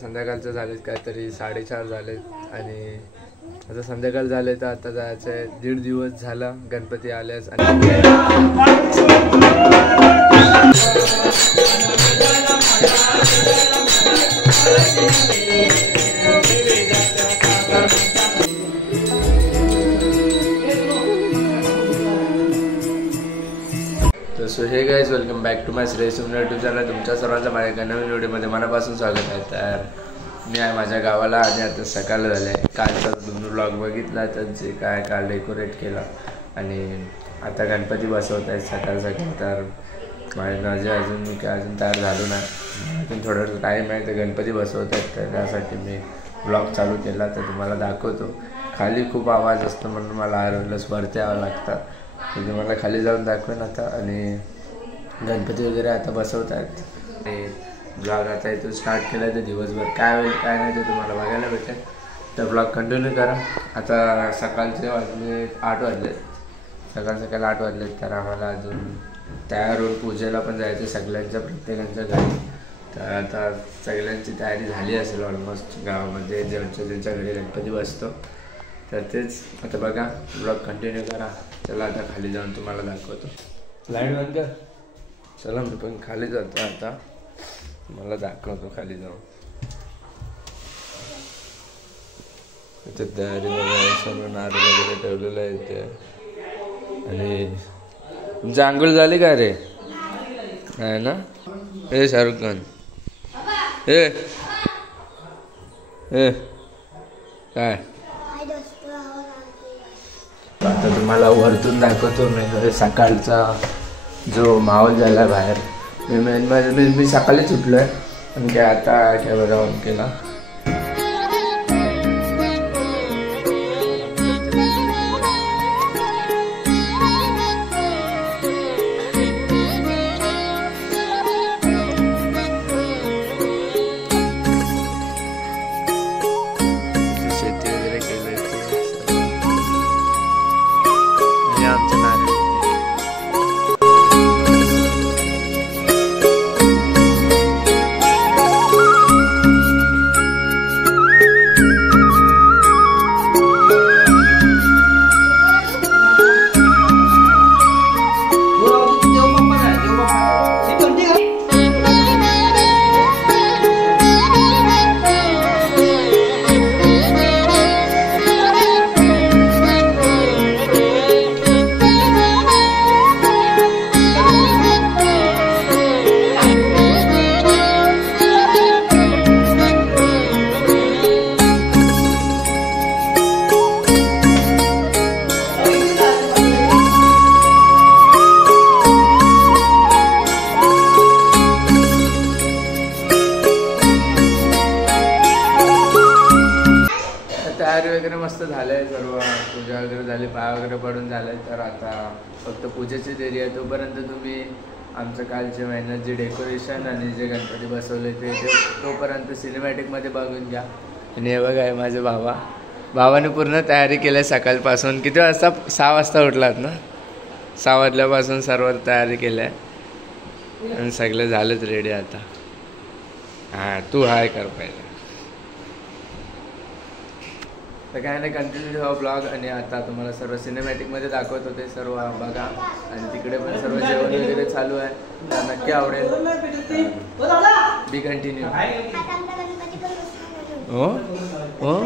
संध्याकाळचं झालेत काहीतरी 4:30 झालेत आणि आता संध्याकाळ झाले तर आता जायचं आहे. 1.5 दिवस झाला गणपती आल्यास आणि so hey guys welcome back to my Shreyas YouTube channel. तुमच्या सर्वांचं माझ्या नवीन व्हिडिओमध्ये मनापासून स्वागत आहे. तर मी आहे माझ्या गावाला आणि आता सकाळ झालं आहे. कालचा तुम्ही ब्लॉग बघितला तर जे काय काल डेकोरेट केला आणि आता गणपती बसवत आहे सकाळ. तर माझ्या अजून मी काय अजून तयार झालो नाही. अजून थोडं टाईम आहे तर गणपती बसवत आहेत. तर त्यासाठी मी ब्लॉग चालू केला तर तुम्हाला दाखवतो. खाली खूप आवाज असतो म्हणून मला आरवलंच वरती यावं लागतं. तर तुम्हाला खाली जाऊन दाखवेन आता. आणि गणपती वगैरे आता बसवत आहेत. आणि ब्लॉग आता इथून स्टार्ट केला आहे तर दिवसभर काय होईल काय नाही ते तुम्हाला बघायला भेटेल. तर ब्लॉग कंटिन्यू करा. आता सकाळचे वाजले 8 वाजले. सकाळ 8 वाजले. तर आम्हाला अजून तयार होऊन पूजेला पण जायचं सगळ्यांच्या प्रत्येकांच्या घरी. तर आता सगळ्यांची तयारी झाली असेल ऑलमोस्ट गावामध्ये ज्यांच्या घरी गणपती बसतो. तर तेच आता बघा ब्लॉग कंटिन्यू करा. चला आता खाली जाऊन तुम्हाला दाखवतो. लाईट बंद कर. चला मी पण खाली जातो आता. मला दाखवतो खाली जाऊन. इथे तयारी वगैरे सर्व नारळ वगैरे ठेवलेलं आहे इथे. आणि तुमची आंघोळ झाली का रे? आहे ना. हे शाहरुख खान हे काय आता तुम्हाला वरतून दाखवतो मी सकाळचा जो माहोल झाला बाहेर. मी सकाळीच उठलो आहे आणि काय आता कॅमेरा ऑन केला. तयारी वगैरे मस्त झालं आहे. सर्व पूजा वगैरे झाली. पाय वगैरे पडून झालं. तर आता फक्त पूजेची देरी आहे. तोपर्यंत तुम्ही आमचं कालच्या महिन्यात जे डेकोरेशन आणि जे गणपती बसवले ते तोपर्यंत सिनेमॅटिकमध्ये बघून घ्या. आणि हे बघा आहे माझे भावाने पूर्ण तयारी केली आहे सकाळपासून. किती वाजता? 6 वाजता उठलात ना. 6 वाजल्यापासून सर्व तयारी केली आहे आणि सगळे झालेच रेडी आता. हां तू हाय कर पाहिजे. तर काय नाही कंटिन्यू ठेवा ब्लॉग. आणि आता तुम्हाला सर्व सिनेमॅटिकमध्ये दाखवतो ते सर्व बघा. आणि तिकडे पण सर्व जेवण वगैरे चालू आहे. नक्की आवडेल. बी कंटिन्यू. हो हो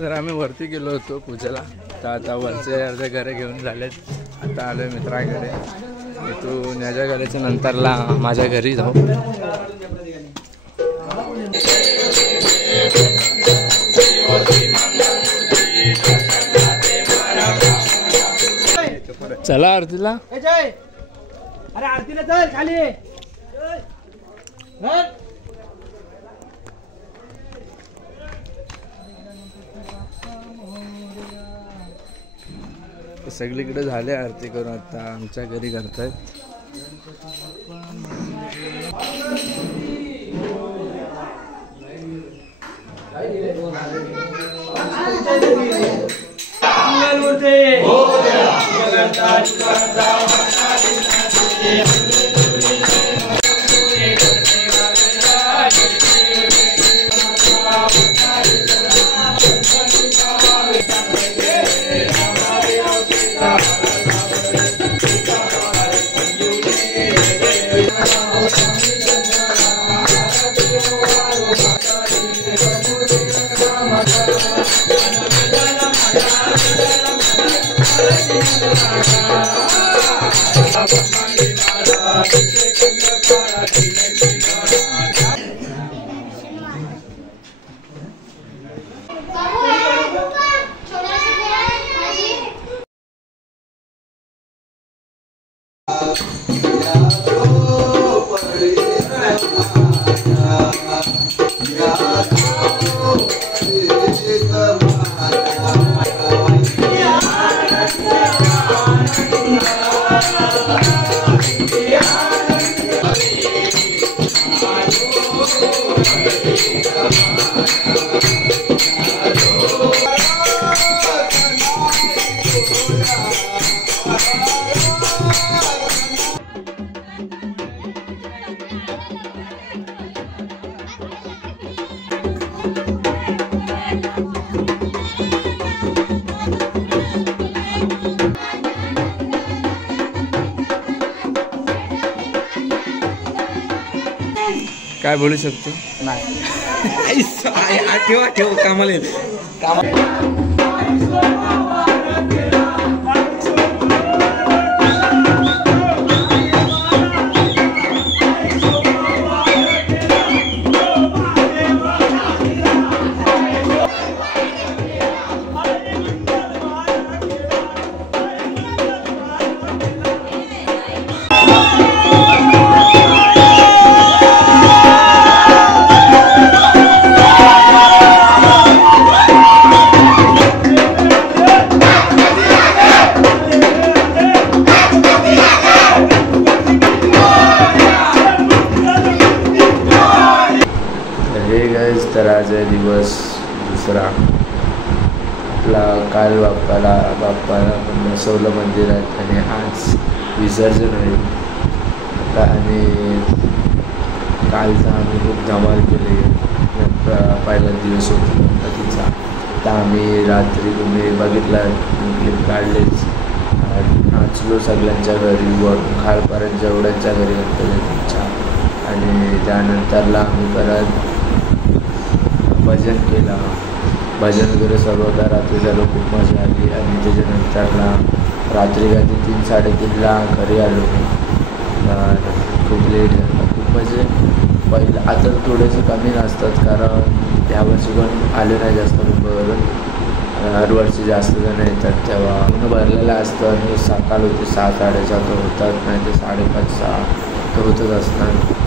तर आम्ही वरती गेलो होतो पूजेला, तर आता वरचे अर्धे घरे घेऊन झालेत. आता आलो आहे मित्राकडे. इथून याच्या घराच्या नंतरला माझ्या घरी जाऊ. चला आरतीला. अरे आरतीला चल खाली. सगळीकडे झाले आरती करून, आता आमच्या घरी करतायत. काय बोलू शकतो? नाही ठेव कामाला तर आज आहे दिवस दुसरा. आपला काल बाप्पाला बसवलं मंदिरात आणि आज विसर्जन होईल. आणि कालचा आम्ही खूप धमाल केली. पहिला दिवस होता गणपतीचा, तर आम्ही रात्री तुम्ही बघितला क्लिप काढलेच. नाचलो सगळ्यांच्या घरी, वरून खालपर्यंत जेवढ्यांच्या घरी गणपतीच्या. आणि त्यानंतरला आम्ही परत भजन केला. भजन वगैरे सर्व रात्री झालं, खूप मजा आली. आणि त्याच्यानंतरला रात्री कधी 3-3:30ला घरी आलो. खूप लेट झालं. खूप म्हणजे पहिलं आता थोडेसे कमी नसतात, कारण त्यावर्षी पण आले नाही जास्त मुंबईवरून. हरवर्षी जास्त जण येतात तेव्हा पूर्ण भरलेलं असतं. आणि सकाळ होते 6-7:30 होतात, नाही ते 5:30-6 तर होतच असतात.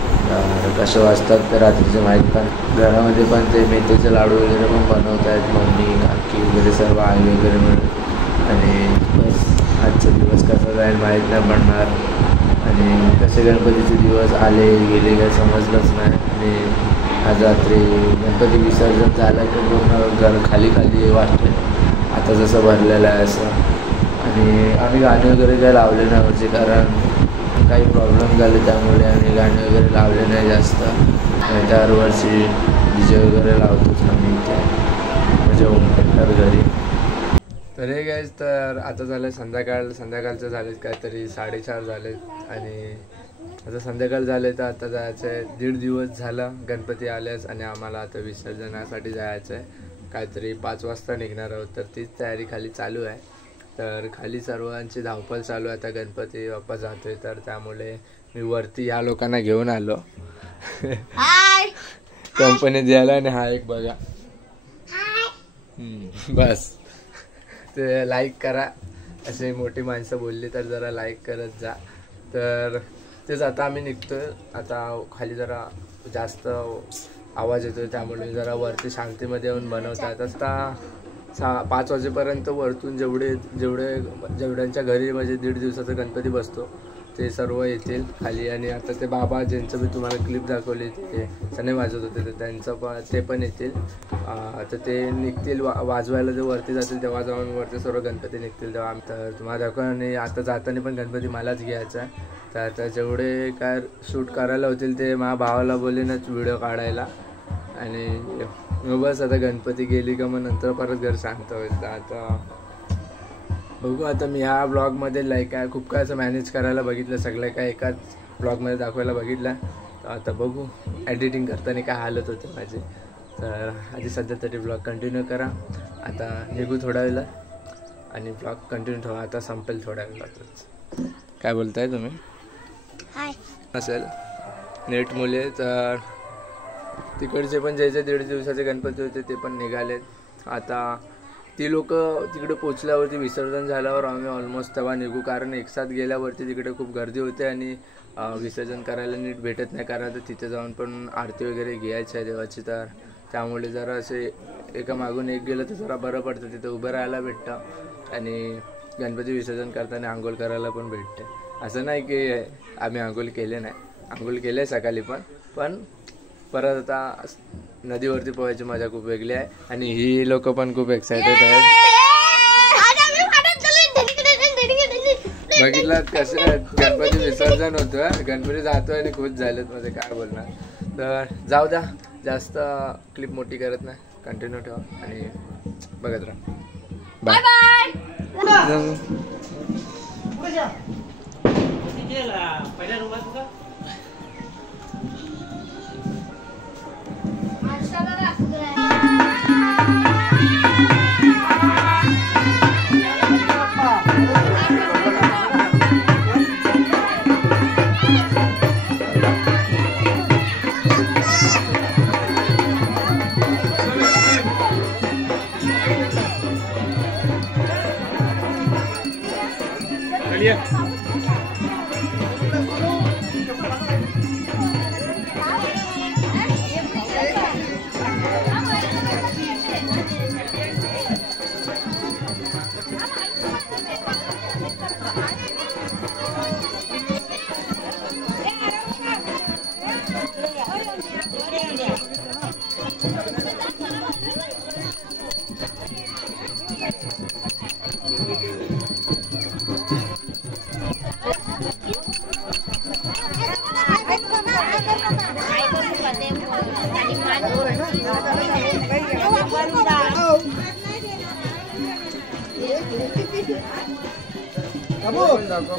कसे वाजतात तर रात्रीचे माहीत पण. घरामध्ये पण ते मेथीचे लाडू वगैरे पण बनवत आहेत मम्मी, काकी वगैरे सर्व आई वगैरे मिळून. आणि बस आजचा दिवस कसा जाईल माहीत नाही पडणार. आणि कसे गणपतीचे दिवस आले गेले काय समजलंच नाही. आणि आज रात्री गणपती विसर्जन झालं तर पूर्ण घर खाली खाली वाटते, आता जसं भरलेलं आहे असं. आणि आम्ही गाणे वगैरे काय लावले नाही म्हणजे, कारण काही प्रॉब्लेम झाले त्यामुळे आम्ही गाणे वगैरे लावले नाही जास्त. दरवर्षी DJ वगैरे लावतोच आम्ही इथे म्हणजे होम थिएटर घरी. तर हे गाईज, तर आता झालं संध्याकाळचं झालेत काहीतरी 4:30 झालेत. आणि आता संध्याकाळ झाले तर आता जायचं आहे. 1.5 दिवस झाला गणपती आल्यास, आणि आम्हाला आता विसर्जनासाठी जायचं आहे. काहीतरी 5 वाजता निघणार आहोत. तर तीच तयारी खाली चालू आहे. तर खाली सर्वांची धावपळ चालू आहे. आता गणपती बाप्पा जातोय तर त्यामुळे मी वरती या लोकांना घेऊन आलो कंपनी द्यायला. आणि हा एक बघा बस ते लाईक करा. असे मोठी माणसं बोलली तर जरा लाईक करत जा. तर तेच आता आम्ही निघतोय. आता खाली जरा जास्त आवाज येतोय त्यामुळे जरा वरती शांतीमध्ये येऊन बनवतात. आता 5 वाजेपर्यंत वरतून जेवढ्यांच्या घरी म्हणजे 1.5 दिवसाचा गणपती बसतो ते सर्व येतील खाली. आणि आता ते बाबा ज्यांचं मी तुम्हाला क्लिप दाखवली ते सने वाजवत होते तर त्यांचं ते पण येतील. तर ते निघतील वाजवायला जे वरती जातील तेव्हा जाऊन वरती सर्व गणपती निघतील तेव्हा तर तुम्हाला दाखवा. आणि आता जाताना पण गणपती मलाच घ्यायचा आहे. तर आता जेवढे काय शूट करायला होतील ते माझ्या भावाला बोलेनच व्हिडिओ काढायला. आणि बस आता गणपती गेली का मग नंतर परत घर शांत होईल. तर आता बघू. आता मी ह्या ब्लॉगमध्ये खूप काय असं मॅनेज करायला बघितलं. सगळं काय एकाच ब्लॉगमध्ये दाखवायला बघितलं. तर आता बघू एडिटिंग करताना काय हालत होते माझे. तर आधी सध्या तरी ब्लॉग कंटिन्यू करा. आता निघू थोड्या वेळेला आणि ब्लॉग कंटिन्यू ठेवा. आता संपेल थोड्या वेळातच. काय बोलताय तुम्ही? असेल नेट मुले तर तिकडचे पण जे 1.5 दिवसाचे गणपती होते ते पण निघालेत. आता ती लोक तिकडे पोचल्यावरती विसर्जन झाल्यावर आम्ही ऑलमोस्ट तेव्हा निघू. कारण एक साथ गेल्यावरती तिकडे खूप गर्दी होते आणि विसर्जन करायला नीट भेटत नाही. कारण तिथे जाऊन पण आरती वगैरे घ्यायची आहे देवाची. तर त्यामुळे जरा असे एका मागून एक गेलं तर जरा बरं पडतं. तिथे उभं राहायला भेटतं आणि गणपती विसर्जन करताना आंघोळ करायला पण भेटते. असं नाही की आम्ही आंघोळ केले नाही. आंघोळ केले सकाळी पण परत आता नदीवरती पोहायची मजा खूप वेगळी आहे. आणि ही लोक पण खूप एक्सायटेड आहेत. बघितलं कसं गणपती विसर्जन होतं. गणपती जातोय आणि खुश झालेत मध्ये काय बोलणार. तर जाऊ द्या जास्त क्लिप मोठी करत नाही. कंटिन्यू ठेवा आणि बघत राहा. बाय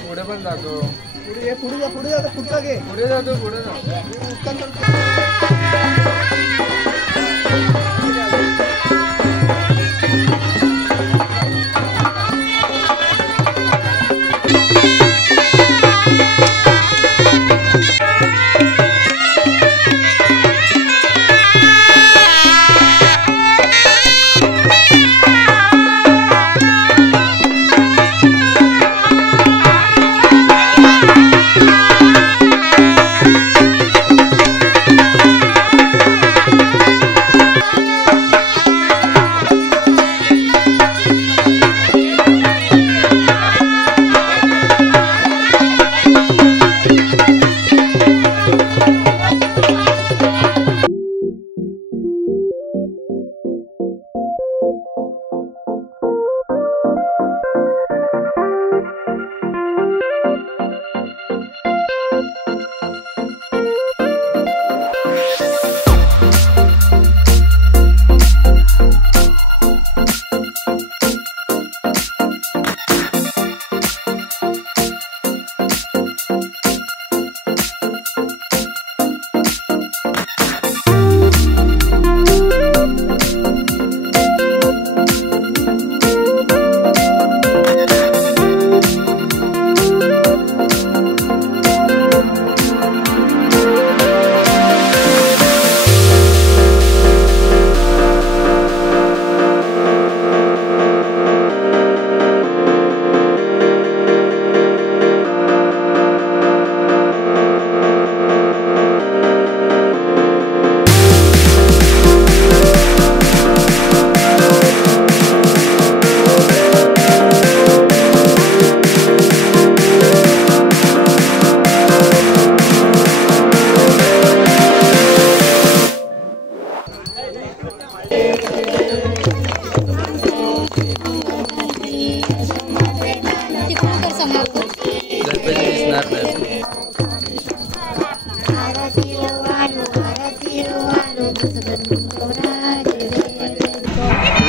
पुढे पण जातो. पुढे जातो. पुढचा घे. पुढे जातो.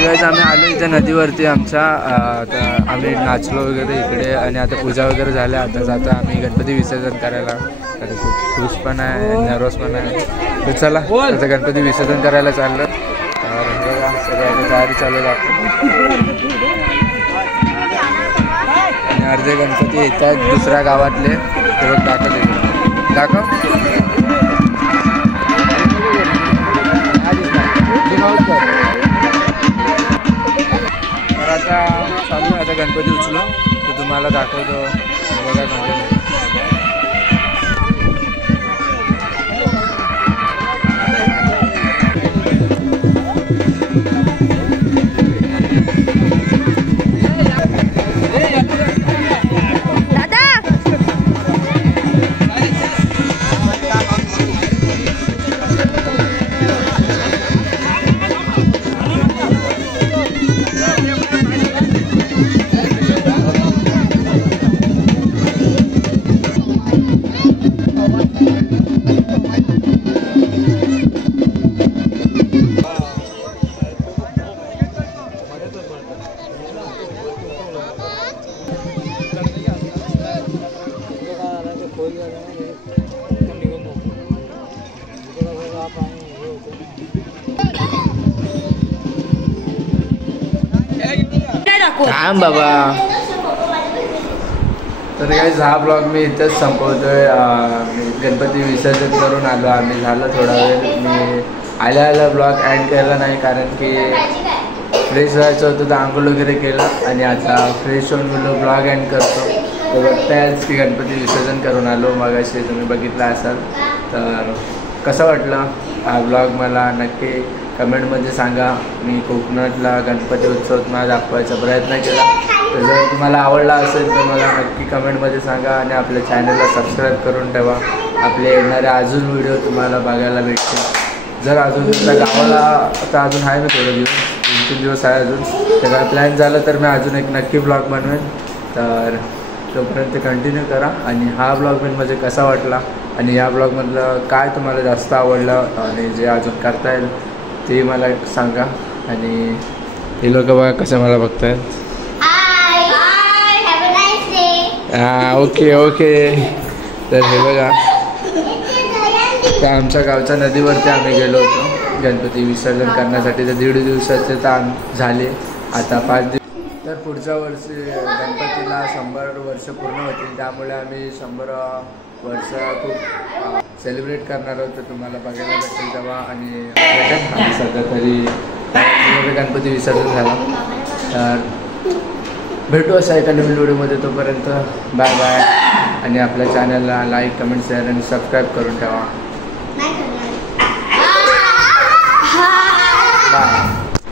गाईज आम्ही आलो इथे नदीवरती आमच्या आता आम्ही नाचलो वगैरे इकडे आणि आता पूजा वगैरे झाल्या. आता जाता आम्ही गणपती विसर्जन करायला. आता खूप खुश पण आहे, नर्वस पण आहे. तर चला आता गणपती विसर्जन करायला चाललं. तर बघा सगळ्यांची तयारी चालू जातो आणि अर्धे गणपती येतात दुसऱ्या गावातले. ते बघ दाखव इकडे दाखव. तर आता चालू आता गणपती उचलो तर तुम्हाला दाखवतो. बघा गणपती थांब बाबा. तर काही हा ब्लॉग मी इथंच संपवतोय. गणपती विसर्जन करून आलो आम्ही. झालं थोडा वेळ. मी आल्या ब्लॉग एंड केला नाही कारण की फ्रेश व्हायचं होतं तर आंघोळ वगैरे केलं आणि आता फ्रेश होऊन मी ब्लॉग एंड करतो. तर बघतायच की गणपती विसर्जन करून आलो. मगाशी तुम्ही बघितला असाल. तर कसं वाटलं हा ब्लॉग मला नक्की कमेंटमध्ये सांगा. मी कोकणातला गणपती उत्सव मला दाखवायचा प्रयत्न केला. तर जर तुम्हाला आवडला असेल तर मला नक्की कमेंटमध्ये सांगा आणि आपल्या चॅनलला सबस्क्राईब करून ठेवा. आपले येणारे अजून व्हिडिओ तुम्हाला बघायला भेटतील. जर अजून तुमच्या गावाला आता अजून आहे मी थोडं दिवस 2-3 दिवस आहे अजून. तेव्हा प्लॅन झालं तर मी अजून एक नक्की ब्लॉग बनवेन. तर तोपर्यंत कंटिन्यू करा. आणि हा ब्लॉग म्हणजे कसा वाटला आणि या ब्लॉगमधलं काय तुम्हाला जास्त आवडलं आणि जे अजून करता येईल ते मला सांगा. आणि हे लोक बघा कसं मला बघतायत. Okay okay. तर हे बघा त्या आमच्या गावच्या नदीवरती आम्ही गेलो होतो गणपती विसर्जन करण्यासाठी. तर 1.5 दिवसाचे ताण झाले. आता 5 दिवस. तर पुढच्या वर्षी गणपतीला 100 वर्ष पूर्ण होतील. त्यामुळे आम्ही 100 वर्ष खूप सेलिब्रेट करणार आहोत. तर तुम्हाला बघायला भेटेल तेव्हा. आणि सध्या तरी गणपती विसर्जन झाला. तर भेटू अशा एका नवीन व्हिडिओमध्ये. तोपर्यंत बाय बाय. आणि आपल्या चॅनलला लाईक कमेंट शेअर आणि सबस्क्राईब करून ठेवा. बाय.